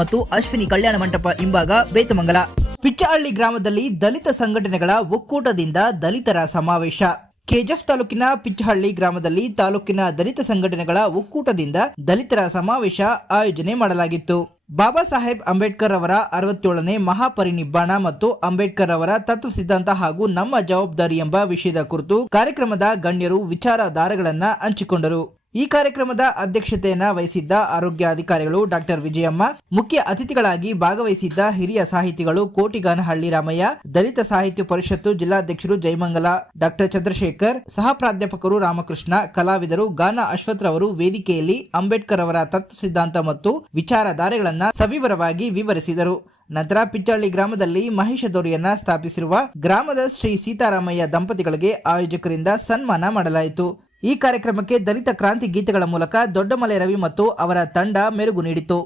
ಮತ್ತು ಅಶ್ವಿನಿ ಕಲ್ಯಾಣ ಮಂಟಪ ಹಿಂಭಾಗ ಬೇತಮಂಗಲ. ಪಿಚ್ಚಹಳ್ಳಿ ಗ್ರಾಮದಲ್ಲಿ ದಲಿತ ಸಂಘಟನೆಗಳ ಒಕ್ಕೂಟದಿಂದ ದಲಿತರ ಸಮಾವೇಶ. ಕೆಜೆಫ್ ತಾಲೂಕಿನ ಪಿಚ್ಚಹಳ್ಳಿ ಗ್ರಾಮದಲ್ಲಿ ತಾಲೂಕಿನ ದಲಿತ ಸಂಘಟನೆಗಳ ಒಕ್ಕೂಟದಿಂದ ದಲಿತರ ಸಮಾವೇಶ ಆಯೋಜನೆ ಮಾಡಲಾಗಿತ್ತು. ಬಾಬಾ ಸಾಹೇಬ್ ಅಂಬೇಡ್ಕರ್ ಅವರ ಅರವತ್ತೇಳನೇ ಮಹಾಪರಿನಿಬ್ಬಾಣ ಮತ್ತು ಅಂಬೇಡ್ಕರ್ ಅವರ ತತ್ವ ಸಿದ್ಧಾಂತ ಹಾಗೂ ನಮ್ಮ ಜವಾಬ್ದಾರಿ ಎಂಬ ವಿಷಯದ ಕುರಿತು ಕಾರ್ಯಕ್ರಮದ ಗಣ್ಯರು ವಿಚಾರಧಾರೆಗಳನ್ನು ಹಂಚಿಕೊಂಡರು. ಈ ಕಾರ್ಯಕ್ರಮದ ಅಧ್ಯಕ್ಷತೆಯನ್ನ ವಹಿಸಿದ್ದ ಆರೋಗ್ಯ ಅಧಿಕಾರಿಗಳು ಡಾಕ್ಟರ್ ವಿಜಯಮ್ಮ, ಮುಖ್ಯ ಅತಿಥಿಗಳಾಗಿ ಭಾಗವಹಿಸಿದ್ದ ಹಿರಿಯ ಸಾಹಿತಿಗಳು ಕೋಟಿಗಾನಹಳ್ಳಿ ರಾಮಯ್ಯ, ದಲಿತ ಸಾಹಿತ್ಯ ಪರಿಷತ್ತು ಜಿಲ್ಲಾಧ್ಯಕ್ಷರು ಜಯಮಂಗಲ, ಡಾಕ್ಟರ್ ಚಂದ್ರಶೇಖರ್ ಸಹ ಪ್ರಾಧ್ಯಾಪಕರು ರಾಮಕೃಷ್ಣ, ಕಲಾವಿದರು ಗಾನ ಅಶ್ವಥ್ ರವರು ವೇದಿಕೆಯಲ್ಲಿ ಅಂಬೇಡ್ಕರ್ ಅವರ ತತ್ವ ಸಿದ್ಧಾಂತ ಮತ್ತು ವಿಚಾರಧಾರೆಗಳನ್ನ ಸವಿವರವಾಗಿ ವಿವರಿಸಿದರು. ನಂತರ ಪಿಚ್ಚಳ್ಳಿ ಗ್ರಾಮದಲ್ಲಿ ಮಹೇಶ ದೊರೆಯನ್ನ ಸ್ಥಾಪಿಸಿರುವ ಗ್ರಾಮದ ಶ್ರೀ ಸೀತಾರಾಮಯ್ಯ ದಂಪತಿಗಳಿಗೆ ಆಯೋಜಕರಿಂದ ಸನ್ಮಾನ ಮಾಡಲಾಯಿತು. ಈ ಕಾರ್ಯಕ್ರಮಕ್ಕೆ ದಲಿತ ಕ್ರಾಂತಿ ಗೀತೆಗಳ ಮೂಲಕ ದೊಡ್ಡಮಲೆ ರವಿ ಮತ್ತು ಅವರ ತಂಡ ಮೆರುಗು ನೀಡಿತು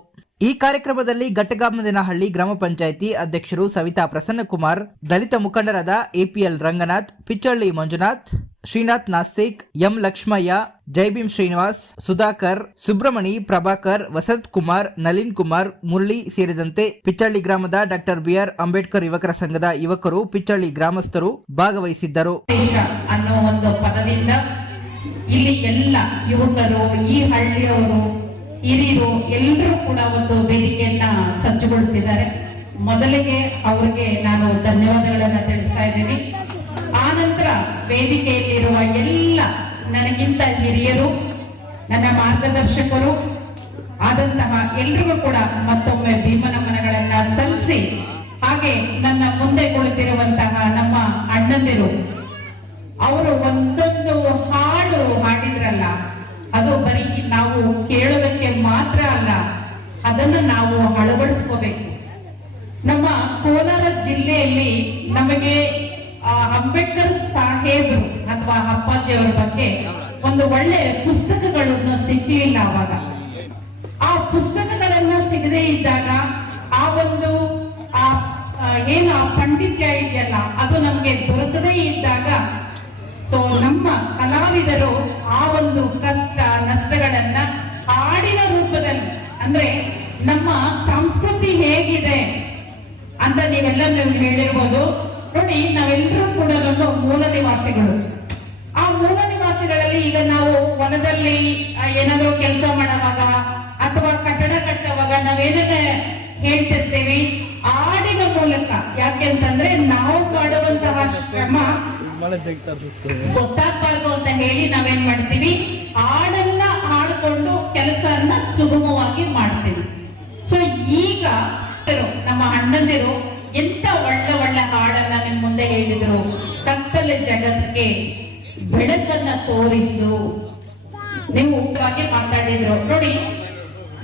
ಈ ಕಾರ್ಯಕ್ರಮದಲ್ಲಿ ಘಟ್ಟಗಾಮದೇನಹಳ್ಳಿ ಗ್ರಾಮ ಪಂಚಾಯಿತಿ ಅಧ್ಯಕ್ಷರು ಸವಿತಾ ಪ್ರಸನ್ನಕುಮಾರ್, ದಲಿತ ಮುಖಂಡರಾದ A P L Ranganath, Pichalli Manjunath, Srinath Nasik, M Lakshmaiah, Jai Bhim Srinivas, Sudhakar, Subramani Prabhakar, Vasanth Kumar, Nalin Kumar, Murali ಸೇರಿದಂತೆ ಪಿಚ್ಚಳ್ಳಿ ಗ್ರಾಮದ ಡಾಕ್ಟರ್ ಬಿಆರ್ ಅಂಬೇಡ್ಕರ್ ಯುವಕರ ಸಂಘದ ಯುವಕರು ಪಿಚ್ಚಳ್ಳಿ ಗ್ರಾಮಸ್ಥರು ಭಾಗವಹಿಸಿದ್ದರು. ಇಲ್ಲಿ ಎಲ್ಲ ಯುವಕರು, ಈ ಹಳ್ಳಿಯವರು, ಹಿರಿಯರು ಎಲ್ಲರೂ ಕೂಡ ಒಂದು ವೇದಿಕೆಯನ್ನ ಸಜ್ಜುಗೊಳಿಸಿದ್ದಾರೆ. ಮೊದಲಿಗೆ ಅವ್ರಿಗೆ ನಾನು ಧನ್ಯವಾದಗಳನ್ನ ತಿಳಿಸ್ತಾ ಇದ್ದೀನಿ. ಆ ನಂತರ ವೇದಿಕೆಯಲ್ಲಿರುವ ಎಲ್ಲ ನನಗಿಂತ ಹಿರಿಯರು, ನನ್ನ ಮಾರ್ಗದರ್ಶಕರು, ಆದಂತಹ ಎಲ್ರಿಗೂ ಕೂಡ ಮತ್ತೊಮ್ಮೆ ಭೀಮನಮನಗಳನ್ನ ಸಲ್ಲಿಸಿ, ಹಾಗೆ ನನ್ನ ಮುಂದೆ ಕುಳಿತಿರುವಂತಹ ನಮ್ಮ ಅಣ್ಣಂದಿರು ಅವರು ಒಂದೊಂದು ಹಾಡು ಹಾಡಿದ್ರಲ್ಲ ಅದು ಬರೀ ನಾವು ಕೇಳೋದಕ್ಕೆ ಮಾತ್ರ ಅಲ್ಲ ಅದನ್ನು ನಾವು ಅಳವಡಿಸ್ಕೋಬೇಕು. ನಮ್ಮ ಕೋಲಾರ ಜಿಲ್ಲೆಯಲ್ಲಿ ನಮಗೆ ಅಂಬೇಡ್ಕರ್ ಸಾಹೇಬರು ಅಥವಾ ಅಪ್ಪಾಜಿಯವರ ಬಗ್ಗೆ ಒಂದು ಒಳ್ಳೆ ಪುಸ್ತಕಗಳನ್ನು ಸಿಗ್ಲಿಲ್ಲ ಅವಾಗ. ಆ ಪುಸ್ತಕಗಳನ್ನ ಸಿಗದೇ ಇದ್ದಾಗ ಆ ಒಂದು ಆ, ಏನು ಆ ಪಂಡಿತ್ಯ ಇದೆಯಲ್ಲ ಅದು ನಮಗೆ ದೊರಕದೇ ಇದ್ದಾಗ ಸೊ ನಮ್ಮ ಕಲಾವಿದರು ಆ ಒಂದು ಕಷ್ಟ, ನಷ್ಟಗಳನ್ನ ಹಾಡಿನ ರೂಪದಲ್ಲಿ, ಅಂದ್ರೆ ನಮ್ಮ ಸಂಸ್ಕೃತಿ ಹೇಗಿದೆ ಅಂತ ನೀವೆಲ್ಲ ನೀವು ಹೇಳಿರ್ಬೋದು. ನೋಡಿ, ನಾವೆಲ್ಲರೂ ಕೂಡ ನಮ್ಮ ಮೂಲ ನಿವಾಸಿಗಳು. ಆ ಮೂಲ ನಿವಾಸಿಗಳಲ್ಲಿ ಈಗ ನಾವು ಏನಾದ್ರು ಏನಾದ್ರೂ ಕೆಲಸ ಮಾಡುವಾಗ ಅಥವಾ ಕಟ್ಟಡ ಕಟ್ಟುವಾಗ ನಾವೇನೇ ಹೇಳ್ತಿರ್ತೇವೆ? ಹಾಡಿನ ಮೂಲಕ. ಯಾಕೆ ಅಂತಂದ್ರೆ ನಾವು ಮಾಡುವಂತಹ ಶ್ರಮ ಗೊತ್ತಾಗ್ಬಾರ್ದು ಅಂತ ಹೇಳಿ ನಾವೇನ್ ಮಾಡ್ತೀವಿ? ಹಾಡನ್ನ ಹಾಡಿಕೊಂಡು ಕೆಲಸನ್ನ ಸುಗಮವಾಗಿ ಮಾಡ್ತೀವಿ. ಸೊ ಈಗ ನಮ್ಮ ಅಣ್ಣಂದಿರು ಎಂತ ಒಳ್ಳೆ ಒಳ್ಳೆ ಹಾಡನ್ನ ನಿಮ್ ಮುಂದೆ ಹೇಳಿದ್ರು? ಕತ್ತಲೆ ಜಗತ್ಗೆ ಬೆಳಕನ್ನ ತೋರಿಸು. ನೀವು ಉಂಟಾಗಿ ಮಾತಾಡಿದ್ರು. ನೋಡಿ,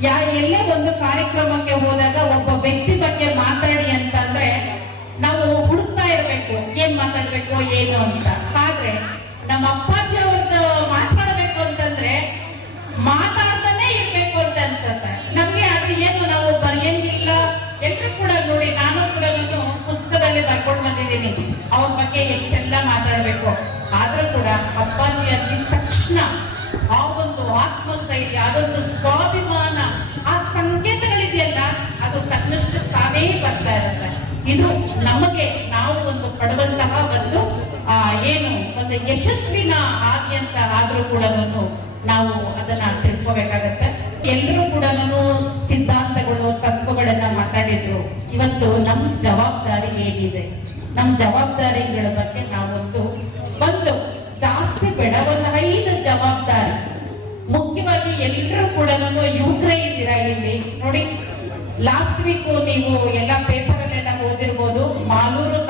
ಯಾ ಎಲ್ಲೇ ಒಂದು ಕಾರ್ಯಕ್ರಮಕ್ಕೆ ಹೋದಾಗ ಒಬ್ಬ ವ್ಯಕ್ತಿ ಬಗ್ಗೆ ಮಾತಾಡಿ ಅಂತಂದ್ರೆ ನಾವು ಹುಡುಕ್ತಾ ಇರ್ಬೇಕು ಏನ್ ಮಾತಾಡ್ಬೇಕು ಏನು ಅಂತ. ಆದ್ರೆ ನಮ್ಮ ಅಪ್ಪಾಜಿ ಅವ್ರದ್ದು ಮಾತಾಡ್ಬೇಕು ಅಂತಂದ್ರೆ ಮಾತಾಡ್ತಾನೆ ಯಶಸ್ವಿನ ಹಾದಿ ಅಂತ ಆದ್ರೂ ಕೂಡ ನಾವು ಅದನ್ನ ತಿಳ್ಕೋಬೇಕಾಗತ್ತೆ. ಎಲ್ಲರೂ ಕೂಡ ಸಿದ್ಧಾಂತಗಳು, ತತ್ವಗಳನ್ನ ಮಾತಾಡಿದ್ರು. ಇವತ್ತು ನಮ್ ಜವಾಬ್ದಾರಿ ಏನಿದೆ? ನಮ್ ಜವಾಬ್ದಾರಿಗಳ ಬಗ್ಗೆ ನಾವೊಂದು ಒಂದು ಜಾಸ್ತಿ ಬೇಡ ಒಂದು ಐದು ಜವಾಬ್ದಾರಿ. ಮುಖ್ಯವಾಗಿ ಎಲ್ಲರೂ ಕೂಡ ಯುವಕರೇ ಇದ್ದೀರಾ ಇಲ್ಲಿ? ನೋಡಿ ಲಾಸ್ಟ್ ವೀಕು ನೀವು ಎಲ್ಲ ಪೇಪರ್ ಅಲ್ಲೆಲ್ಲ ಓದಿರ್ಬೋದು. ಮಾಲೂರು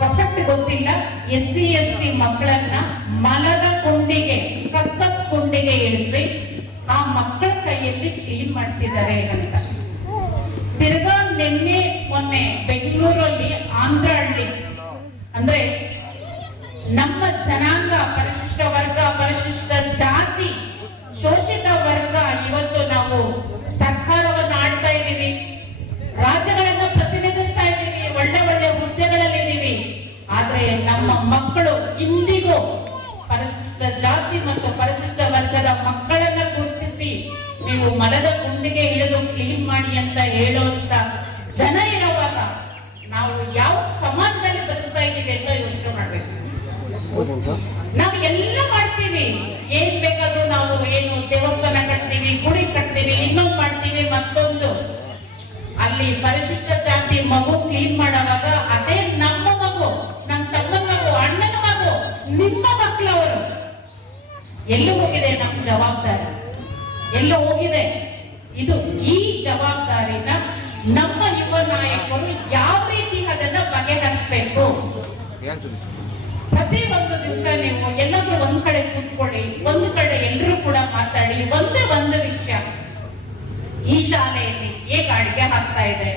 ಪರ್ಫೆಕ್ಟ್ ಗೊತ್ತಿಲ್ಲ. ಎಸ್ ಸಿ ಎಸ್ ಟಿ ಮಕ್ಕಳನ್ನ ಮಲದ ಕೊಂಡಿಗೆ, ಕಕ್ಕಸ್ ಕುಂಡಿಗೆ ಇಳಿಸಿ ಆ ಮಕ್ಕಳ ಕೈಯಲ್ಲಿ ಕ್ಲೀನ್ ಮಾಡಿಸಿದ್ದಾರೆ ಅಂತ. ತಿರ್ಗಾ ನಿನ್ನೆ ಮೊನ್ನೆ ಬೆಂಗಳೂರಲ್ಲಿ ಆಂಧ್ರ ಮಲದ ಕುಂಡಿಗೆ ಇಳಿದು ಕ್ಲೀನ್ ಮಾಡಿ ಅಂತ ಹೇಳುವಂತ ಪ್ರತಿ ಒಂದು ದಿವಸ ನೀವು ಎಲ್ಲಾದ್ರೂ ಒಂದ್ ಕಡೆ ಕೂತ್ಕೊಳ್ಳಿ, ಒಂದು ಕಡೆ ಎಲ್ಲರೂ ಕೂಡ ಮಾತಾಡಿ, ಒಂದೇ ಒಂದು ವಿಷಯ. ಈ ಶಾಲೆಯಲ್ಲಿ ಹೇಗ್ ಅಡಿಗೆ ಹಾಕ್ತಾ ಇದೆ?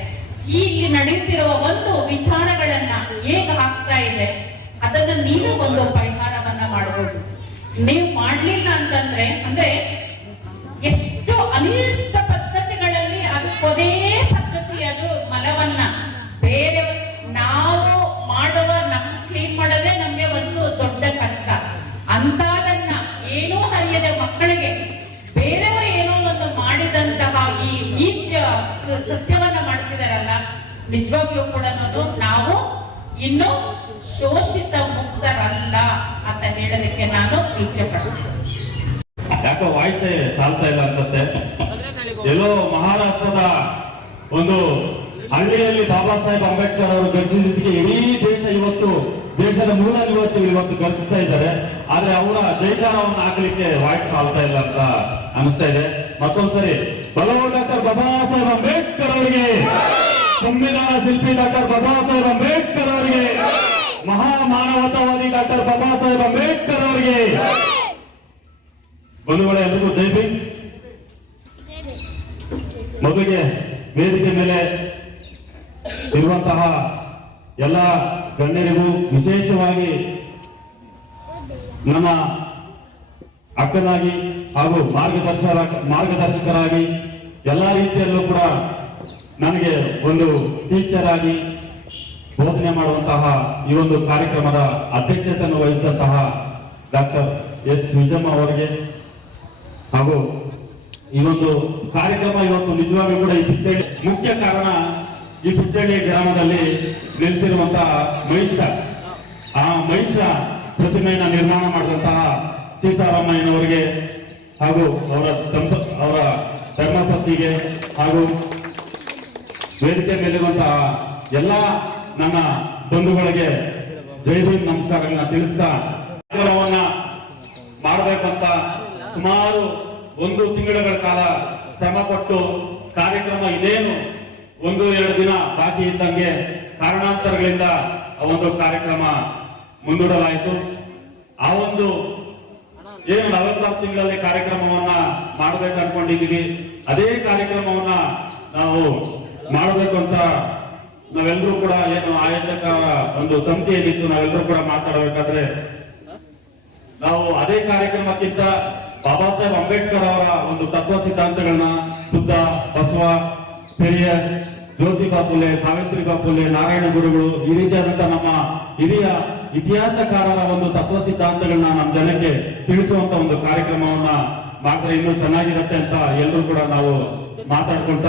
ಇಲ್ಲಿ ನಡೆಯುತ್ತಿರುವ ಒಂದು ವಿಚಾರಗಳನ್ನ ಹೇಗ್ ಹಾಕ್ತಾ ಇದೆ? ಅದನ್ನ ನೀವೇ ಒಂದು ಪರಿಹಾರವನ್ನ ಮಾಡಬಹುದು ನೀವು ಮಾಡ್ಲಿಲ್ಲ ಅಂತಂದ್ರೆ, ಅಂದ್ರೆ ಎಷ್ಟು ಅನಿಷ್ಟ ಕೃತ್ಯವನ್ನ ಮಾಡಿಸಿದಾರಲ್ಲ, ನಿಜವಾಗ್ಲೂ ಕೂಡ ನಾವು ಇನ್ನು ಶೋಷಿತ ಮುಕ್ತರಲ್ಲ ಅಂತ ಹೇಳೋದಕ್ಕೆ ನಾನು ಇಚ್ಛೆ ಯಾಕೋ ವಾಯ್ಸ್ ಸಾಲ್ತಾ ಇಲ್ಲ ಅನ್ಸತ್ತೆ? ಎಲ್ಲೋ ಮಹಾರಾಷ್ಟ್ರದ ಒಂದು ಹಳ್ಳಿಯಲ್ಲಿ ಬಾಬಾ ಸಾಹೇಬ್ ಅಂಬೇಡ್ಕರ್ ಅವರು ಗರ್ಜಿಸಿದ್ದಕ್ಕೆ ಇಡೀ ದೇಶ ಇವತ್ತು, ದೇಶದ ಮೂಲ ನಿವಾಸಿಗಳು ಇವತ್ತು ಗರ್ಜಿಸ್ತಾ ಇದ್ದಾರೆ. ಆದ್ರೆ ಅವರ ಜೈಕಾರವನ್ನು ಹಾಕ್ಲಿಕ್ಕೆ ವಾಯ್ಸ್ ಸಾಲ್ತಾ ಇಲ್ಲ ಅಂತ ಅನಿಸ್ತಾ ಇದೆ. ಮತ್ತೊಂದ್ಸರಿ ಬಲವು ಡಾಕ್ಟರ್ ಬಾಬಾ ಸಾಹೇಬ್ ಅಂಬೇಡ್ಕರ್ ಅವರಿಗೆ. ಸಂವಿಧಾನ ಶಿಲ್ಪಿ ಡಾಕ್ಟರ್ ಬಾಬಾ ಸಾಹೇಬ್ ಅಂಬೇಡ್ಕರ್ ಅವರಿಗೆ. ಮಹಾ ಮಾನವತಾವಾದಿ ಡಾಕ್ಟರ್ ಬಾಬಾ ಸಾಹೇಬ್ ಅಂಬೇಡ್ಕರ್ ಅವರಿಗೆ. ಬಂಧುಗಳೇ, ಎಲ್ರಿಗೂ ಜೈ ಮದುವೆಗೆ ವೇದಿಕೆ ಮೇಲೆ ಇರುವಂತಹ ಎಲ್ಲ ಗಣ್ಯರಿಗೂ ವಿಶೇಷವಾಗಿ ನಮ್ಮ ಅಕ್ಕನಾಗಿ ಹಾಗೂ ಮಾರ್ಗದರ್ಶಕ, ಮಾರ್ಗದರ್ಶಕರಾಗಿ ಎಲ್ಲ ರೀತಿಯಲ್ಲೂ ಕೂಡ ನನಗೆ ಒಂದು ಟೀಚರ್ ಆಗಿ ಬೋಧನೆ ಮಾಡುವಂತಹ ಈ ಒಂದು ಕಾರ್ಯಕ್ರಮದ ಅಧ್ಯಕ್ಷತೆಯನ್ನು ವಹಿಸಿದಂತಹ ಡಾಕ್ಟರ್ ಎಸ್ ವಿಜಮ್ಮ ಅವರಿಗೆ ಹಾಗೂ ಈ ಒಂದು ಕಾರ್ಯಕ್ರಮ ಇವತ್ತು ನಿಜವಾಗ್ಲೂ ಕೂಡ ಈ ಪಿಚ್ಚಳ್ಳಿ ಮುಖ್ಯ ಕಾರಣ ಈ ಪಿಚ್ಚಳ್ಳಿ ಗ್ರಾಮದಲ್ಲಿ ನೆಲೆಸಿರುವಂತಹ ಮಹಿಷ. ಆ ಮಹಿಷ ಪ್ರತಿಮೆಯನ್ನು ನಿರ್ಮಾಣ ಮಾಡಿದಂತಹ ಸೀತಾರಾಮಯ್ಯನವರಿಗೆ ಹಾಗೂ ಅವರ ಅವರ ಧರ್ಮಪತ್ನಿಗೆ ಹಾಗೂ ವೇದಿಕೆ ಮೇಲಿರುವಂತಹ ಎಲ್ಲ ನನ್ನ ಬಂಧುಗಳಿಗೆ ಜೈ ನಮಸ್ಕಾರಗಳನ್ನ ತಿಳಿಸ್ತಾವನ್ನ ಮಾಡಬೇಕಂತ ಸುಮಾರು ಒಂದು ತಿಂಗಳ ಕಾಲ ಶ್ರಮ ಪಟ್ಟು ಕಾರ್ಯಕ್ರಮ ಇದೇನು ಒಂದು ಎರಡು ದಿನ ಬಾಕಿ ಇದ್ದಂಗೆ ಕಾರಣಾಂತರಗಳಿಂದ ಆ ಒಂದು ಕಾರ್ಯಕ್ರಮ ಮುಂದೂಡಲಾಯಿತು. ಆ ಒಂದು ಏನು ನಲವತ್ತಾರು ತಿಂಗಳಲ್ಲಿ ಕಾರ್ಯಕ್ರಮವನ್ನ ಮಾಡಬೇಕು ಅನ್ಕೊಂಡಿದ್ದೀವಿ, ಅದೇ ಕಾರ್ಯಕ್ರಮವನ್ನ ನಾವು ಮಾಡಬೇಕು ಅಂತ ನಾವೆಲ್ಲರೂ ಕೂಡ ಏನು ಆಯೋಜಕ ಒಂದು ಸಮಿತಿ ಏನಿತ್ತು ನಾವೆಲ್ಲರೂ ಕೂಡ ಮಾತಾಡಬೇಕಾದ್ರೆ ನಾವು ಅದೇ ಕಾರ್ಯಕ್ರಮಕ್ಕಿಂತ ಬಾಬಾ ಸಾಹೇಬ್ ಅಂಬೇಡ್ಕರ್ ಅವರ ಒಂದು ತತ್ವ ಸಿದ್ಧಾಂತಗಳನ್ನ ಬುದ್ಧ, ಬಸವ ಪೆರಿಯ ಜ್ಯೋತಿಬಾ ಬಾಪುಲೆ, ಸಾವಿತ್ರಿ ಬಾಪುಲೆ, ನಾರಾಯಣ ಗುರುಗಳು ಈ ರೀತಿಯಾದಂತಹ ನಮ್ಮ ಹಿರಿಯ ಇತಿಹಾಸಕಾರರ ಒಂದು ತತ್ವ ಸಿದ್ಧಾಂತಗಳನ್ನ ನಮ್ಮ ಜನಕ್ಕೆ ತಿಳಿಸುವಂತ ಒಂದು ಕಾರ್ಯಕ್ರಮವನ್ನ ಮಾಡಿದ್ರೆ ಇನ್ನೂ ಚೆನ್ನಾಗಿರತ್ತೆ ಅಂತ ಎಲ್ಲರೂ ಕೂಡ ನಾವು ಮಾತಾಡ್ಕೊಂತ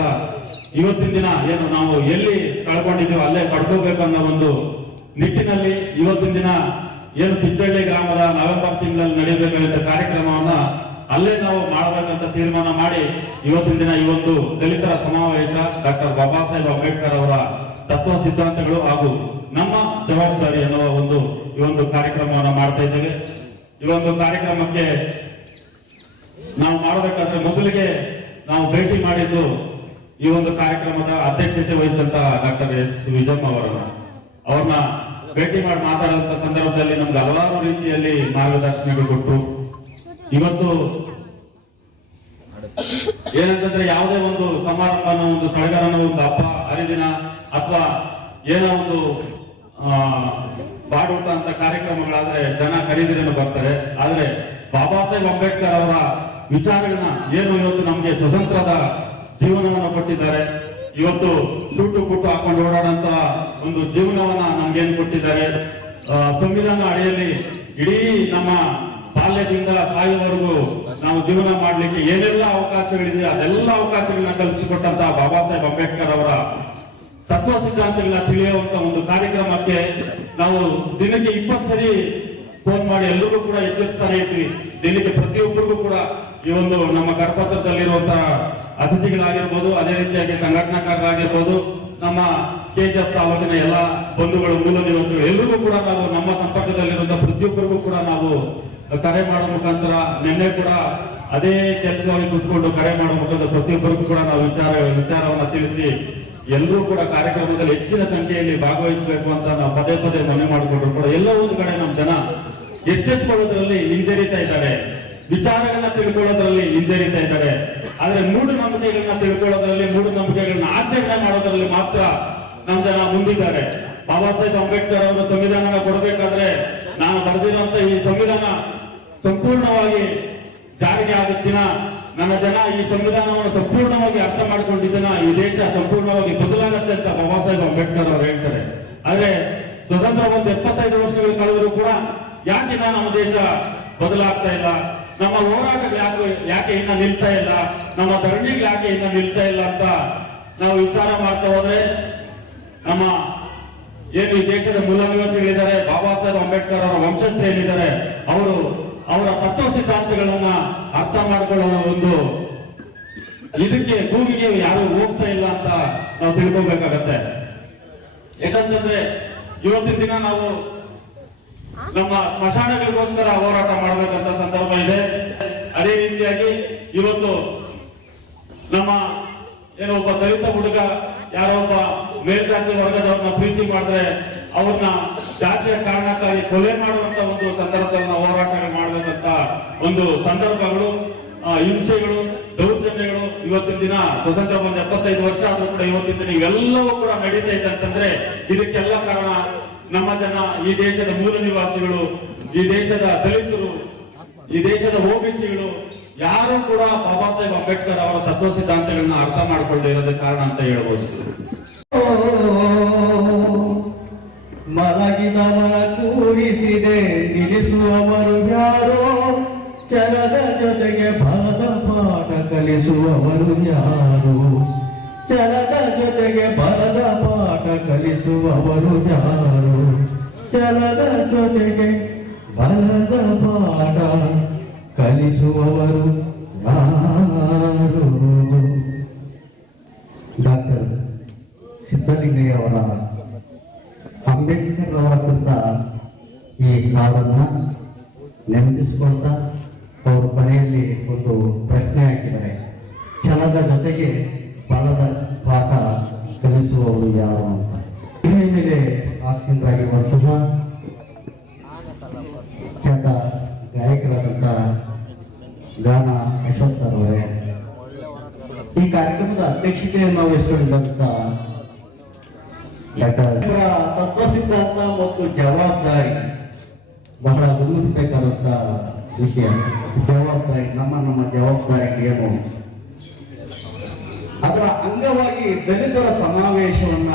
ಇವತ್ತಿನ ದಿನ ಏನು ನಾವು ಎಲ್ಲಿ ಕಳ್ಕೊಂಡಿದ್ದೀವೋ ಅಲ್ಲೇ ಪಡ್ಕೋಬೇಕು ಅನ್ನೋ ಒಂದು ನಿಟ್ಟಿನಲ್ಲಿ ಇವತ್ತಿನ ದಿನ ಏನು ತಿಚ್ಚಳ್ಳಿ ಗ್ರಾಮದ ನವೆಂಬರ್ ತಿಂಗಳಲ್ಲಿ ನಡೆಯಬೇಕಾದ ಕಾರ್ಯಕ್ರಮವನ್ನ ಅಲ್ಲೇ ನಾವು ಮಾಡಬೇಕಂತ ತೀರ್ಮಾನ ಮಾಡಿ ಇವತ್ತಿನ ದಿನ ಈ ಒಂದು ದಲಿತರ ಸಮಾವೇಶ ಡಾಕ್ಟರ್ ಬಾಬಾ ಸಾಹೇಬ್ ಅಂಬೇಡ್ಕರ್ ಅವರ ತತ್ವ ಸಿದ್ಧಾಂತಗಳು ಹಾಗೂ ನಮ್ಮ ಜವಾಬ್ದಾರಿ ಎನ್ನುವ ಒಂದು ಈ ಒಂದು ಕಾರ್ಯಕ್ರಮವನ್ನ ಮಾಡ್ತಾ ಇದ್ದೇವೆ. ಈ ಒಂದು ಕಾರ್ಯಕ್ರಮಕ್ಕೆ ನಾವು ಮಾಡಬೇಕಾದ್ರೆ ಮೊದಲಿಗೆ ನಾವು ಭೇಟಿ ಮಾಡಿದ್ದು ಈ ಒಂದು ಕಾರ್ಯಕ್ರಮದ ಅಧ್ಯಕ್ಷತೆ ವಹಿಸಿದಂತ ಡಾಕ್ಟರ್ ಎಸ್ ವಿಜಮ್ಮ ಅವರನ್ನ ಅವ್ರನ್ನ ಭೇಟಿ ಮಾಡಿ ಮಾತಾಡುವಂತ ಸಂದರ್ಭದಲ್ಲಿ ನಮ್ಗೆ ಹಲವಾರು ರೀತಿಯಲ್ಲಿ ಮಾರ್ಗದರ್ಶನಗಳು ಕೊಟ್ಟರು ಇವತ್ತು ಏನಂತಂದ್ರೆ ಯಾವುದೇ ಒಂದು ಸಮಾರಂಭನೋ, ಒಂದು ಸಡಗರನೋ, ಒಂದು ಹಬ್ಬ, ಹರಿದಿನ ಅಥವಾ ಏನೋ ಒಂದು ಬಾಡೂಟ ಅಂತ ಕಾರ್ಯಕ್ರಮಗಳಾದ್ರೆ ಜನ ಖರೀದಿನ ಬರ್ತಾರೆ. ಆದ್ರೆ ಬಾಬಾ ಸಾಹೇಬ್ ಅಂಬೇಡ್ಕರ್ ಅವರ ವಿಚಾರಗಳನ್ನ ಏನು ಇವತ್ತು ನಮ್ಗೆ ಸ್ವತಂತ್ರದ ಜೀವನವನ್ನು ಕೊಟ್ಟಿದ್ದಾರೆ? ಇವತ್ತು ಸುಟ್ಟು ಕುಟ್ಟು ಹಾಕೊಂಡು ಓಡಾಡಂತ ಒಂದು ಜೀವನವನ್ನ ನಮ್ಗೇನು ಕೊಟ್ಟಿದ್ದಾರೆ? ಸಂವಿಧಾನ ಅಡಿಯಲ್ಲಿ ಇಡೀ ನಮ್ಮ ಬಾಲ್ಯದಿಂದ ಸಾಯುವವರೆಗೂ ನಾವು ಜೀವನ ಮಾಡ್ಲಿಕ್ಕೆ ಏನೆಲ್ಲ ಅವಕಾಶಗಳಿದೆ, ಅದೆಲ್ಲ ಅವಕಾಶಗಳನ್ನ ಕಲ್ಪಿಸಿಕೊಟ್ಟಂತಹ ಬಾಬಾ ಸಾಹೇಬ್ ಅಂಬೇಡ್ಕರ್ ಅವರ ತತ್ವ ಸಿದ್ಧಾಂತಗಳನ್ನ ತಿಳಿಯುವಂತ ಒಂದು ಕಾರ್ಯಕ್ರಮಕ್ಕೆ ನಾವು ದಿನಕ್ಕೆ ಇಪ್ಪತ್ತು ಸರಿ ಫೋನ್ ಮಾಡಿ ಎಲ್ಲರಿಗೂ ಕೂಡ ಎಚ್ಚರಿಸ್ತಾನೆ ಇದ್ವಿ ದಿನಕ್ಕೆ ಪ್ರತಿಯೊಬ್ಬರಿಗೂ ಕೂಡ ಈ ಒಂದು ನಮ್ಮ ಕರಪತ್ರದಲ್ಲಿರುವಂತಹ ಅತಿಥಿಗಳಾಗಿರ್ಬೋದು, ಅದೇ ರೀತಿಯಾಗಿ ಸಂಘಟನಾಕಾರರಾಗಿರ್ಬೋದು, ನಮ್ಮ ಕೆಜಿಎಫ್ ತಾಲೂಕಿನ ಎಲ್ಲ ಬಂಧುಗಳು, ಮೂಲ ನಿವಾಸಿಗಳು ಎಲ್ಲರಿಗೂ ಕೂಡ ನಾವು ನಮ್ಮ ಸಂಪರ್ಕದಲ್ಲಿರುವಂತಹ ಪ್ರತಿಯೊಬ್ಬರಿಗೂ ಕೂಡ ನಾವು ಕರೆ ಮಾಡೋ ಮುಖಾಂತರ ನಿನ್ನೆ ಕೂಡ ಅದೇ ಕೆಲಸವಾಗಿ ಕೂತ್ಕೊಂಡು ಕರೆ ಮಾಡೋ ಮುಖಾಂತರ ಪ್ರತಿಯೊಬ್ಬರಿಗೂ ಕೂಡ ನಾವು ವಿಚಾರ, ವಿಚಾರವನ್ನ ತಿಳಿಸಿ ಎಲ್ಲರೂ ಕೂಡ ಕಾರ್ಯಕ್ರಮದಲ್ಲಿ ಹೆಚ್ಚಿನ ಸಂಖ್ಯೆಯಲ್ಲಿ ಭಾಗವಹಿಸಬೇಕು ಅಂತ ನಾವು ಪದೇ ಪದೇ ಮನವಿ ಮಾಡಿಕೊಂಡ್ರು ಕೂಡ ಎಲ್ಲ ಒಂದು ಕಡೆ ನಮ್ಮ ಜನ ಎಚ್ಚೆತ್ಕೊಳ್ಳೋದ್ರಲ್ಲಿ ಹಿಂಜರಿತಾ ಇದ್ದಾರೆ. ವಿಚಾರಗಳನ್ನ ತಿಳ್ಕೊಳ್ಳೋದ್ರಲ್ಲಿ ಹಿಂಜರಿತಾ ಇದ್ದಾರೆ. ಆದ್ರೆ ಮೂಢನಂಬಿಕೆಗಳನ್ನ ತಿಳ್ಕೊಳ್ಳೋದ್ರಲ್ಲಿ ಮೂಢನಂಬಿಕೆಗಳನ್ನ ಆಚರಣೆ ಮಾಡೋದ್ರಲ್ಲಿ ಮಾತ್ರ ನಮ್ಮ ಜನ ಮುಂದಿದ್ದಾರೆ. ಬಾಬಾ ಸಾಹೇಬ್ ಅಂಬೇಡ್ಕರ್ ಅವರು ಸಂವಿಧಾನ ಕೊಡಬೇಕಾದ್ರೆ ನಾನು ಬರೆದಿರುವಂತ ಈ ಸಂವಿಧಾನ ಸಂಪೂರ್ಣವಾಗಿ ಜಾರಿಗೆ ಆದ ದಿನ, ನನ್ನ ಜನ ಈ ಸಂವಿಧಾನವನ್ನು ಸಂಪೂರ್ಣವಾಗಿ ಅರ್ಥ ಮಾಡಿಕೊಂಡಿದ್ದನ ಈ ದೇಶ ಸಂಪೂರ್ಣವಾಗಿ ಬದಲಾಗತ್ತೆ ಅಂತ ಬಾಬಾ ಸಾಹೇಬ್ ಅಂಬೇಡ್ಕರ್ ಅವರು ಹೇಳ್ತಾರೆ. ಆದ್ರೆ ಸ್ವತಂತ್ರ ಒಂದು ಎಪ್ಪತ್ತೈದು ವರ್ಷಗಳು ಕಳೆದರೂ ಕೂಡ ಯಾಕೆ ನಮ್ಮ ದೇಶ ಬದಲಾಗ್ತಾ ಇಲ್ಲ? ನಮ್ಮ ಹೋರಾಟ ಯಾಕೆ ಯಾಕೆ ಇನ್ನ ನಿಲ್ತಾ ಇಲ್ಲ? ನಮ್ಮ ಧರಣಿಗೆ ಯಾಕೆ ಇನ್ನ ನಿಲ್ತಾ ಇಲ್ಲ ಅಂತ ನಾವು ವಿಚಾರ ಮಾಡ್ತಾ ಹೋದ್ರೆ ನಮ್ಮ ಏನು ದೇಶದ ಮೂಲ ನಿವಾಸಿಗಳಿದ್ದಾರೆ. ಬಾಬಾ ಸಾಹೇಬ್ ಅಂಬೇಡ್ಕರ್ ಅವರ ವಂಶಸ್ಥೆಯಲ್ಲಿದ್ದಾರೆ. ಅವರು ಅವರ ತತ್ವ ಸಿದ್ಧಾಂತಗಳನ್ನ ಅರ್ಥ ಮಾಡಿಕೊಳ್ಳೋಣ ಒಂದು. ಇದಕ್ಕೆ ಭೂಮಿಗೆ ಯಾರು ಹೋಗ್ತಾ ಇಲ್ಲ ಅಂತ ನಾವು ತಿಳ್ಕೊಬೇಕಾಗತ್ತೆ. ಯಾಕಂತಂದ್ರೆ ಇವತ್ತಿನ ದಿನ ನಾವು ನಮ್ಮ ಸ್ಮಶಾನಗಳಿಗೋಸ್ಕರ ಹೋರಾಟ ಮಾಡಬೇಕಂತ ಸಂದರ್ಭ ಇದೆ. ಅದೇ ರೀತಿಯಾಗಿ ಇವತ್ತು ನಮ್ಮ ಏನೋ ಒಬ್ಬ ದಲಿತ ಹುಡುಗ, ಯಾರೋ ಒಬ್ಬ ಮೇಲ್ಜಾತಿ ವರ್ಗದವ್ರನ್ನ ಪ್ರೀತಿ ಮಾಡಿದ್ರೆ ಅವ್ರನ್ನ ಜಾತಿಯ ಕಾರಣಕ್ಕಾಗಿ ಕೊಲೆ ಮಾಡುವಂತ ಒಂದು ಸಂದರ್ಭದಲ್ಲಿ ಹೋರಾಟ ಹೋರಾಟಗಳು ಮಾಡಬೇಕಂತ ಒಂದು ಸಂದರ್ಭಗಳು ಹಿಂಸೆಗಳು, ದೌರ್ಜನ್ಯಗಳು ಇವತ್ತಿನ ದಿನ ಸ್ವತಂತ್ರ ಬಂದ ಎಪ್ಪತ್ತೈದು ವರ್ಷ ಆದ್ರೂ ಕೂಡ ಇವತ್ತಿನ ದಿನ ಇವೆಲ್ಲವೂ ಕೂಡ ನಡೀತಾ ಇದೆ ಅಂತಂದ್ರೆ ಇದಕ್ಕೆಲ್ಲ ಕಾರಣ ನಮ್ಮ ಜನ ಈ ದೇಶದ ಮೂಲ ನಿವಾಸಿಗಳು, ಈ ದೇಶದ ದಲಿತರು, ಈ ದೇಶದ ಓಬಿಸಿಗಳು ಯಾರು ಕೂಡ ಬಾಬಾ ಸಾಹೇಬ್ ಅಂಬೇಡ್ಕರ್ ಅವರ ತತ್ವ ಸಿದ್ಧಾಂತಗಳನ್ನ ಅರ್ಥ ಮಾಡ್ಕೊಳ್ಳದೆ ಇರೋದಕ್ಕೆ ಕಾರಣ ಅಂತ ಹೇಳ್ಬೋದು. ಮಲಗಿದವನ ಕೂಡಿಸಿದೆ ನಿಲ್ಲಿಸುವವರು ಯಾರೋ? ಚಲದ ಜೊತೆಗೆ ಫಲದ ಪಾಠ ಕಲಿಸುವವರು ಯಾರು? ಚಲದ ಜೊತೆಗೆ ಫಲದ ಪಾಠ ಕಲಿಸುವವರು ಯಾರು? ಚಲದ ಜೊತೆಗೆ ಫಲದ ಪಾಠ ಕಲಿಸುವವರು ಯಾರು ಡಾಕ್ಟರ್ ಸಿದ್ದಲಿಂಗಯ್ಯ ಅವರ ಅಂಬೇಡ್ಕರ್ ಅವರ ಈ ಕಾಡನ್ನು ನೆನಪಿಸಿಕೊಳ್ತಾ ಅವರು ಕೊನೆಯಲ್ಲಿ ಒಂದು ಪ್ರಶ್ನೆ ಹಾಕಿದ್ದಾರೆ. ಛಲದ ಜೊತೆಗೆ ಬಲದ ಪಾಠ ಕಲಿಸುವವರು ಯಾರು ಅಂತ. ಇದೇ ಮೇಲೆ ಆಸೀನರಾಗಿರುವಂತಹ ಖ್ಯಾತ ಗಾಯಕರಾದಂಥ ಗಾನ ಅಶೋಕ್ ಸರ್ ಅವರೇ ಈ ಕಾರ್ಯಕ್ರಮದ ಅಧ್ಯಕ್ಷತೆಯನ್ನು ನಾವು ಡಾಕ್ಟರ್ ಅವರ ತತ್ವ ಸಿದ್ಧಾಂತ ಮತ್ತು ಜವಾಬ್ದಾರಿ ಬಹಳ ಗಮನಿಸಬೇಕಾದಂತ ವಿಷಯ. ಜವಾಬ್ದಾರಿ, ನಮ್ಮ ನಮ್ಮ ಜವಾಬ್ದಾರಿ ಏನು? ಅದರ ಅಂಗವಾಗಿ ದಲಿತರ ಸಮಾವೇಶವನ್ನ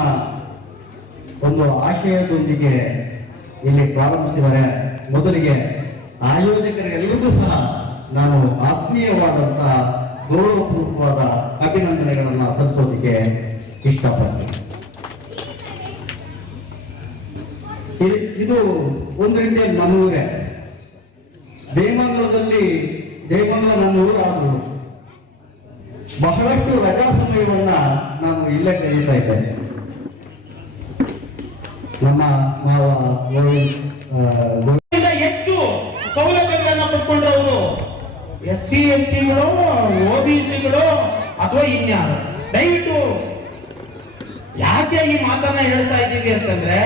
ಒಂದು ಆಶಯದೊಂದಿಗೆ ಇಲ್ಲಿ ಪ್ರಾರಂಭಿಸಿದರೆ ಮೊದಲಿಗೆ ಆಯೋಜಕರೆಲ್ಲರಿಗೂ ಸಹ ನಾನು ಆತ್ಮೀಯವಾದಂತ ಗೌರವಪೂರ್ವಕವಾದ ಅಭಿನಂದನೆಗಳನ್ನ ಸಲ್ಲಿಸೋದಕ್ಕೆ ಇಷ್ಟಪಡ್ತೀನಿ. ಇದು ಒಂದು ರೀತಿಯ ಊರೇ ದೇಮಂಗಲದಲ್ಲಿ ದೇಮಂಗಲ ನನ್ನ ಊರಾದ್ರು ಬಹಳಷ್ಟು ರಜಾ ಸಮಯವನ್ನ ನಾನು ಇಲ್ಲೇ ಕಳೆಯುತ್ತಾ ಇದ್ದೇನೆ ನಮ್ಮ ಮಾವ ಹೆಚ್ಚು ಸೌಲಭ್ಯಗಳನ್ನ ಪಡ್ಕೊಂಡವರು ಎಸ್ ಸಿ ಎಸ್ ಟಿಗಳು ಒ ಬಿ ಸಿಗಳು ಅಥವಾ ಇನ್ಯಾರು. ದಯವಿಟ್ಟು ಯಾಕೆ ಈ ಮಾತನ್ನ ಹೇಳ್ತಾ ಇದ್ದೀವಿ ಅಂತಂದ್ರೆ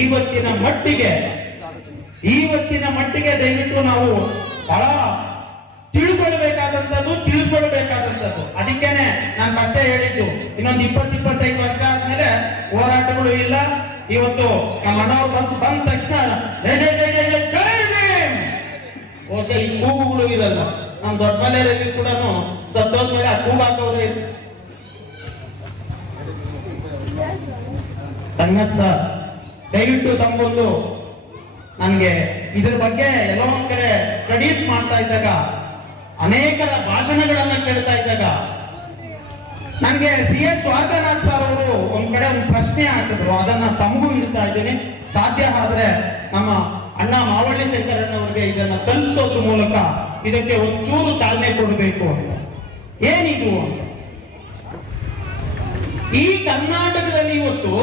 ಇವತ್ತಿನ ಮಟ್ಟಿಗೆ ಇವತ್ತಿನ ಮಟ್ಟಿಗೆ ದಯವಿಟ್ಟು ನಾವು ಬಹಳ ತಿಳ್ಕೊಳ್ಬೇಕಾದಂಥದ್ದು ತಿಳ್ಕೊಳ್ಬೇಕಾದಂಥದ್ದು ಅದಕ್ಕೇನೆ ನಾನು ಫಸ್ಟೇ ಹೇಳಿದ್ದು, ಇನ್ನೊಂದು ಇಪ್ಪತ್ತು, ಇಪ್ಪತ್ತೈದು ವರ್ಷ ಆದ್ಮೇಲೆ ಹೋರಾಟಗಳು ಇಲ್ಲ. ಇವತ್ತು ನಮ್ಮ ಅಣ್ಣವ್ರು ಬಂದು, ಬಂದ ತಕ್ಷಣ ಈ ಕೂಗುಗಳು ಇರಲ್ಲ. ನಮ್ಮ ದೊಡ್ಡ ಮನೆಯಲ್ಲಿ ಕೂಡ ಸತ್ತೋದ್ಮೇಲೆ ಆ ಕೂಗು ಹಾಕೋರು ರಂಗನಾಥ್ ಸರ್. ದಯವಿಟ್ಟು ತಮ್ಮೊಂದು ನನಗೆ ಇದರ ಬಗ್ಗೆ ಎಲ್ಲೋ ಒಂದ್ ಕಡೆ ಸ್ಟಡೀಸ್ ಮಾಡ್ತಾ ಇದ್ದಾಗ, ಅನೇಕರ ಭಾಷಣಗಳನ್ನ ಕೇಳ್ತಾ ಇದ್ದಾಗ, ನನಗೆ ಸಿ ಎಸ್ ದ್ವಾರಕಾನಾಥ್ ಸರ್ ಅವರು ಒಂದ್ ಕಡೆ ಒಂದು ಪ್ರಶ್ನೆ ಹಾಕಿದ್ರು. ಅದನ್ನ ತಮಗೂ ಇಡ್ತಾ ಇದ್ದೀನಿ. ಸಾಧ್ಯ ಆದ್ರೆ ನಮ್ಮ ಅಣ್ಣ ಮಾವಳ್ಳಿ ಶಂಕರಣ್ಣ ಅವರಿಗೆ ಇದನ್ನ ತಲುಪಿಸೋದ್ರ ಮೂಲಕ ಇದಕ್ಕೆ ಒಂಚೂರು ಚಾಲನೆ ಕೊಡಬೇಕು ಅಂತ. ಏನಿದು ಈ ಕರ್ನಾಟಕದಲ್ಲಿ ಇವತ್ತು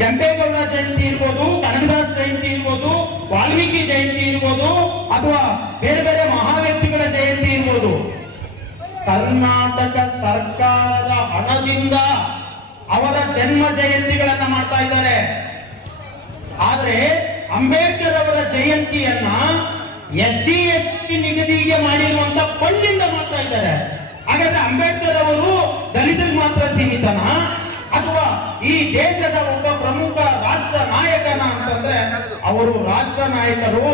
ಕೆಂಪೇಗೌಡ ಜಯಂತಿ ಇರ್ಬೋದು, ಕನಕದಾಸ್ ಜಯಂತಿ ಇರ್ಬೋದು, ವಾಲ್ಮೀಕಿ ಜಯಂತಿ ಇರ್ಬೋದು, ಅಥವಾ ಬೇರೆ ಬೇರೆ ಮಹಾವ್ಯಕ್ತಿಗಳ ಜಯಂತಿ ಇರ್ಬೋದು. ಕರ್ನಾಟಕ ಸರ್ಕಾರದ ಹಣದಿಂದ ಅವರ ಜನ್ಮ ಜಯಂತಿಗಳನ್ನ ಮಾಡ್ತಾ ಇದ್ದಾರೆ. ಆದ್ರೆ ಅಂಬೇಡ್ಕರ್ ಅವರ ಜಯಂತಿಯನ್ನ ಎಸ್ ಸಿ ಎಸ್ ಟಿ ನಿಗದಿಗೆ ಮಾಡಿರುವಂತ ಪಂಡಿಂದ ಮಾಡ್ತಾ ಇದ್ದಾರೆ. ಹಾಗಾದ್ರೆ ಅಂಬೇಡ್ಕರ್ ಅವರು ದಲಿತರಿಗೆ ಮಾತ್ರ ಸೀಮಿತನ? ಅಂತಂದ್ರೆ ಅವರು ರಾಷ್ಟ್ರ ನಾಯಕರು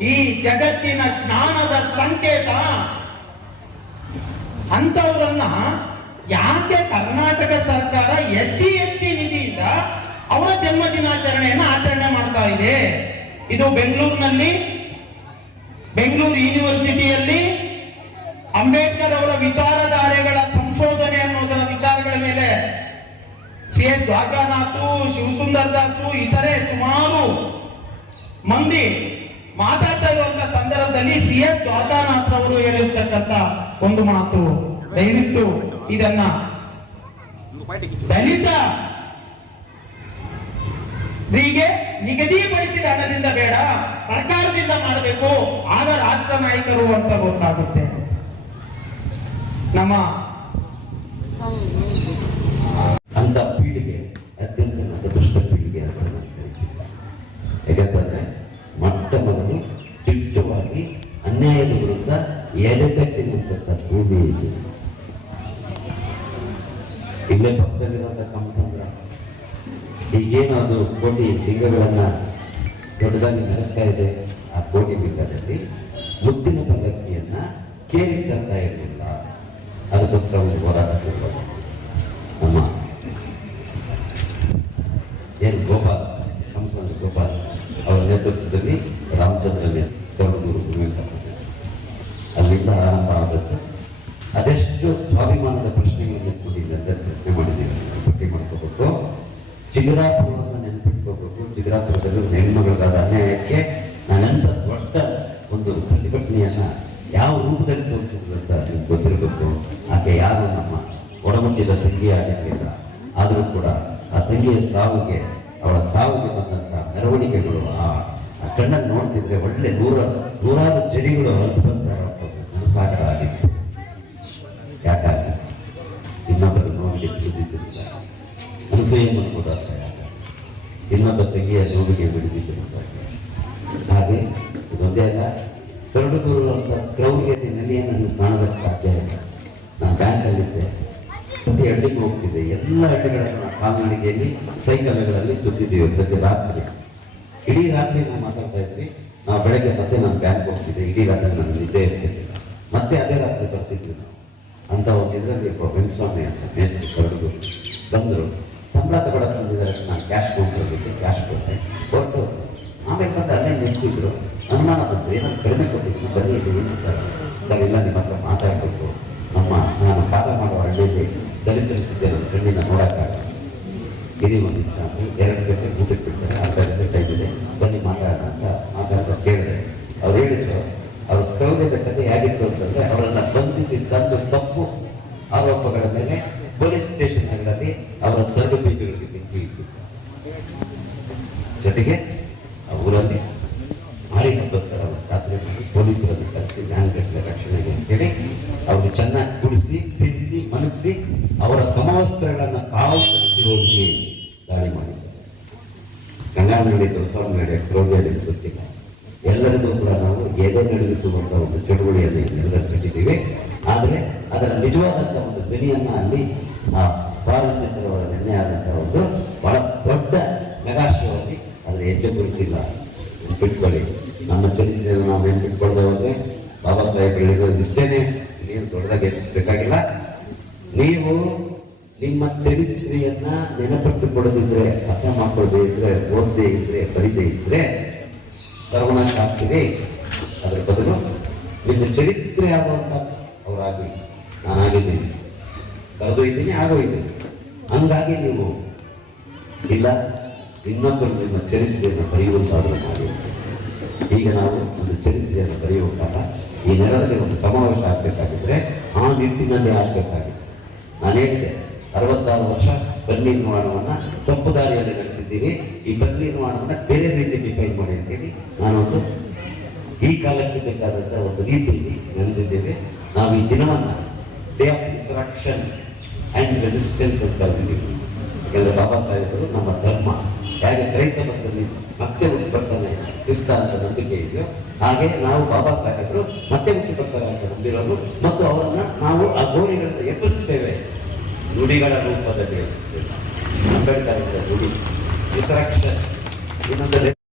ಈ ಜಗತ್ತಿನ ಜ್ಞಾನದ ಸಂಕೇತ. ಅಂತವರನ್ನ ಯಾಕೆ ಕರ್ನಾಟಕ ಸರ್ಕಾರ ಎಸ್ ಸಿ ಎಸ್ ಟಿ ನಿಧಿಯಿಂದ ಅವರ ಜನ್ಮ ದಿನಾಚರಣೆಯನ್ನು ಆಚರಣೆ ಮಾಡ್ತಾ ಇದೆ? ಇದು ಬೆಂಗಳೂರಿನಲ್ಲಿ, ಬೆಂಗಳೂರು ಯೂನಿವರ್ಸಿಟಿಯಲ್ಲಿ ಅಂಬೇಡ್ಕರ್ ಅವರ ವಿಚಾರಧಾರೆಗಳ ಸಿ ಎಸ್ ದ್ವಾರಕಾನಾಥು ಶಿವಸುಂದರ್ ದಾಸು ಇತರೆ ಸುಮಾರು ಮಂದಿ ಮಾತಾಡ್ತಾ ಇರುವಂತ ಸಂದರ್ಭದಲ್ಲಿ ಸಿ ಎಸ್ ದ್ವಾರಕಾನಾಥ್ ಅವರು ಹೇಳಿರ್ತಕ್ಕಂಥ ಒಂದು ಮಾತು, ದಯವಿಟ್ಟು ಇದನ್ನ ದಲಿತ ನಿಗದಿಪಡಿಸಿದ ಹಣದಿಂದ ಬೇಡ, ಸರ್ಕಾರದಿಂದ ಮಾಡಬೇಕು, ಆಗ ರಾಷ್ಟ್ರ ನಾಯಕರು ಅಂತ ಗೊತ್ತಾಗುತ್ತೆ. ನಮ್ಮ ಅಂತ ಪೀಳಿಗೆ, ಅತ್ಯಂತ ದುಷ್ಟ ಪೀಳಿಗೆ ಅಂತ ನಾನು ಹೇಳ್ತೀನಿ ಮೊಟ್ಟ ಮೊದಲು ದಿಟ್ಟವಾಗಿ ಅನ್ಯಾಯದ ವಿರುದ್ಧ ಎದೆತಟ್ಟಿನಂತ ಭೂಮಿ ಇದು. ಇಲ್ಲೇ ಪಕ್ಕದಲ್ಲಿರುವಂತ ಕಂಸಂದ್ರ ಈಗೇನು ಅದು ಕೋಟಿ ಲಿಂಗಗಳನ್ನ ದೊಡ್ಡದಾಗಿ ನಡೆಸ್ತಾ ಇದೆ, ಆ ಕೋಟಿ ಲಿಂಗದಲ್ಲಿ ಮುತ್ತಿನ ಪಲ್ಲಕ್ಕಿಯನ್ನ ಕೇರಿ ತರ್ತಾ ಇರಲಿಲ್ಲ. ಅದಕ್ಕೋಸ್ಕರ ಒಂದು ಹೋರಾಟ ಸಾವಿಗೆ ಅವಳ ಸಾವಿಗೆ ಬಂದಂತಹ ಮೆರವಣಿಗೆಗಳು, ಆ ಕಣ್ಣನ್ನು ನೋಡ್ತಿದ್ರೆ ಒಳ್ಳೆ ದೂರ, ದೂರಾದ ಜರಿಗಳು ಅಲ್ಲಿ ಬಂದ ಸಾಗರ ಆಗಿತ್ತು ಯಾಕಾಗಿ ಇನ್ನೊಬ್ಬರು ನೋವಿಗೆ ಬಿಡಿದಿದ್ದರಿಂದ ಅನಸೂಯ ಮನ್ಬೋದಾಗ್ತ ಇನ್ನೊಬ್ಬ ತಂಗಿಯ ನೋವಿಗೆ ಬಿಡಿದಿದ್ದರಿಂದ ಹಾಗೆ ಇದೊಂದೇ ಅಲ್ಲ ಕರಡುಗುರು ಅಂತ ಕ್ರೌರ್ಯತೆ ನೆಲೆಯನ್ನು ನೀವು ಕಾಣೋದಕ್ಕೆ ಸಾಧ್ಯ ಇಲ್ಲ. ನಾನು ಬ್ಯಾಂಕಲ್ಲಿದ್ದೆ. ಪ್ರತಿ ಹಳ್ಳಿಗೆ ಹೋಗ್ತಿದೆ ಎಲ್ಲ ಹಳ್ಳಿಗಳನ್ನು ಕಾಲ್ನಡಿಗೆಯಲ್ಲಿ ಸೈಕಲ್ಗಳಲ್ಲಿ ಸುತ್ತಿದ್ದೀವಿ. ಪ್ರತಿ ರಾತ್ರಿ. ಇಡೀ ರಾತ್ರಿ ನಾವು ಮಾತಾಡ್ತಾ ಇದ್ವಿ. ನಾವು ಬೆಳಗ್ಗೆ ಮತ್ತೆ ನಾನು ಬ್ಯಾಂಕ್ ಹೋಗ್ತಿದ್ದೆ. ಇಡೀ ರಾತ್ರಿ ನಾನು ನಿದ್ದೆ ಇರ್ತಿದ್ದೆ ಮತ್ತೆ ಅದೇ ರಾತ್ರಿ ಬರ್ತಿದ್ವಿ ನಾವು. ಅಂತ ಒಂದು ಇದರಲ್ಲಿ ವೆಂಕಸ್ವಾಮಿ ಅಂತ ಮೇಸ್ತ್ರಿ ಕರೆದು ಬಂದರು. ಸಂಬಳ ತಗೊಳಕ್ಕೆ ಬಂದಿದ್ದಾರೆ ನಾನು ಕ್ಯಾಶ್ ಕೊಟ್ಟಿರೋದಕ್ಕೆ ಕ್ಯಾಶ್ ಕೊಟ್ಟೆ. ಕೊಟ್ಟು ಆಮೇಲೆ ಮತ್ತೆ ಅಲ್ಲೇ ನಿಂತಿದ್ರು. ಅನುಮಾನ ಬಂತು. ಏನಾದ್ರು ಕಡಿಮೆ ಕೊಟ್ಟಿದ್ದು ಬನ್ನಿ ಸರ್, ಇಲ್ಲ, ನಿಮ್ಮ ಹತ್ರ ಮಾತಾಡಬೇಕು. ನಮ್ಮ ನಾನು ಪಾಠ ಮಾಡುವ ಹಳ್ಳಿಯಲ್ಲಿ ದಲಿತರ ಸ್ಥಿತಿ ನನ್ನ ಕಣ್ಣಿನ ನೋಡೋಕ್ಕಾಗಲ್ಲ. ಇಡೀ ಒಂದು ಅಂತ ಎರಡು ಗಂಟೆ ಊಟಕ್ಕೆ ಬಿಡ್ತಾರೆ ಅರ್ಧ ಗಂಟೆ ಟೈಮ್ ಬನ್ನಿ ಮಾತಾಡೋಣ ಅಂತ ಮಾತಾಡ್ತಾ ಕೇಳಿದೆ. ಅವ್ರು ಹೇಳಿದ್ರು, ಅವ್ರು ಕಳೆದ ಕಥೆ ಹೇಗಿತ್ತು ಅಂತಂದ್ರೆ ಅವರನ್ನ ಬಂಧಿಸಿ ತಂದು ತಪ್ಪು ಆರೋಪಗಳ ಮೇಲೆ ಪೊಲೀಸ್ ಸ್ಟೇಷನ್ಗಳಲ್ಲಿ ಅವರ ತರಡು ಬೀಜಗಳಿಗೆ ಬೆಂಕಿ ಇತ್ತು ಜೊತೆಗೆ ಊರಲ್ಲಿ ಮಾರಿ ಒಂದು ಜಾತ್ರೆ ಮಾಡಿ ಪೊಲೀಸರನ್ನು ಕರೆಸಿ ನ್ಯಾಯಗಟ್ಟಲೆ ರಕ್ಷಣೆಗೆ ಅಂತೇಳಿ ಅವರು ಚೆನ್ನಾಗಿ ಕುಡಿಸಿ ತಿನ್ನಿಸಿ ಮನಸ್ಸಿ ಅವರ ಸಮವಸ್ತ್ರಗಳನ್ನು ತಾವು ಕಳಿಸಿ ಹೋಗಿ ದಾಳಿ ಮಾಡಿದ್ದಾರೆ ಗಂಗಾನಹಳ್ಳಿ ದೊರಸ್ವಾಮಿ ನಡೆ ಕ್ರೋಧಿಯಲ್ಲಿ ಗೊತ್ತಿಲ್ಲ. ಎಲ್ಲರಿಗೂ ಕೂಡ ನಾವು ಎದೆ ನಡೆಸುವಂತಹ ಒಂದು ಚಳುವಳಿಯನ್ನು ಕಟ್ಟಿದ್ದೇವೆ. ಆದರೆ ಅದರ ನಿಜವಾದಂತಹ ಒಂದು ಧ್ವನಿಯನ್ನ ಅಲ್ಲಿ ಆ ಪಾರ್ಲಿಮೆಂಟ್ ನಿನ್ನೆ ಆದಂತಹ ಒಂದು ಬಹಳ ದೊಡ್ಡ ಮೆಗಾ ಶೋ ಅಲ್ಲಿ ಅದರ ಹೆಜ್ಜೆ ಕುರಿತಿಲ್ಲ ಬಿಟ್ಕೊಳ್ಳಿ ನಮ್ಮ ಚರಿತ್ರೆಯನ್ನು ನಾವು ನೆನ್ಪಿಟ್ಕೊಳ್ದೆ ಹೋದ್ರೆ ಬಾಬಾ ಸಾಹೇಬ್ ಹೇಳಿರೋದು ಇಷ್ಟೇನೆ ನೀನು ದೊಡ್ಡದಾಗಿ ಎತ್ತಿಸ್ಬೇಕಾಗಿಲ್ಲ ನೀವು ನಿಮ್ಮ ಚರಿತ್ರೆಯನ್ನ ನೆನಪಿಟ್ಟುಕೊಳ್ಳದಿದ್ರೆ ಅರ್ಥ ಮಾಡ್ಕೊಳ್ದೇ ಇದ್ರೆ, ಓದದೇ ಇದ್ರೆ, ಬರಿದೇ ಇದ್ರೆ ಸರ್ವನಾಶ ಆಗ್ತೀವಿ ಅದರ ಬದಲು ನಿಮ್ಮ ಚರಿತ್ರೆ ಆಗುವಂತ ಅವರಾಗಿ ನಾನಾಗಿದ್ದೀನಿ. ಆಗೋ ಆಗೋಯ್ತೀನಿ. ಹಂಗಾಗಿ ನೀವು ಇಲ್ಲ, ಇನ್ನೊಬ್ಬರು ನಿಮ್ಮ ಚರಿತ್ರೆಯನ್ನು ಬರೆಯುವಂತಾದರೂ ಮಾಡಿ. ಈಗ ನಾವು ಒಂದು ಚರಿತ್ರೆಯನ್ನು ಬರೆಯುವಂತಹ ಈ ನೆಲದಲ್ಲಿ ಒಂದು ಸಮಾವೇಶ ಆಗಬೇಕಾಗಿದ್ರೆ ಆ ನಿಟ್ಟಿನಲ್ಲಿ ಆಗಬೇಕಾಗಿದೆ ನಾನು ಹೇಳಿದೆ, ಅರವತ್ತಾರು ವರ್ಷ ಬನ್ನಿ ನಿರ್ಮಾಣವನ್ನ ತಪ್ಪು ದಾರಿಯಲ್ಲಿ ನಡೆಸಿದ್ದೀವಿ. ಈ ಬನ್ನಿ ನಿರ್ಮಾಣವನ್ನ ಬೇರೆ ರೀತಿ ಡಿಫೈನ್ ಮಾಡಿ ಅಂತೇಳಿ ನಾನೊಂದು ಈ ಕಾಲಕ್ಕೆ ಬೇಕಾದಂಥ ಒಂದು ರೀತಿಯಲ್ಲಿ ನಡೆದಿದ್ದೇವೆ. ನಾವು ಈ ದಿನವನ್ನು day of instruction and resistance ಅಂತ ಕರೆದಿದ್ದೀವಿ ಯಾಕಂದರೆ ಬಾಬಾ ಸಾಹೇಬರು ನಮ್ಮ ಧರ್ಮ ಹೇಗೆ ಕ್ರೈಸ್ತ ಮತ್ತೆ ಹುಟ್ಟು ಬರ್ತಾನೆ ಕ್ರಿಸ್ತ ಅಂತ ನಂಬಿಕೆ ಇದೆಯೋ, ಹಾಗೆ ನಾವು ಬಾಬಾ ಸಾಹೇಬರು ಮತ್ತೆ ಹುಟ್ಟಿ ಬರ್ತಾರೆ ಅಂತ ನಂಬಿರೋರು, ಮತ್ತು ಅವರನ್ನ ನಾವು ಆ ಗೋರಿಗಳಿಂದ ಎಬ್ಬಿಸ್ತೇವೆ ನುಡಿಗಳ ರೂಪದಲ್ಲಿ ಅಂಬೇಡ್ಕರ್ ನುಡಿ ಇನ್ಸ್ಟ್ರಕ್ಷನ್ ಇನ್ನೊಂದು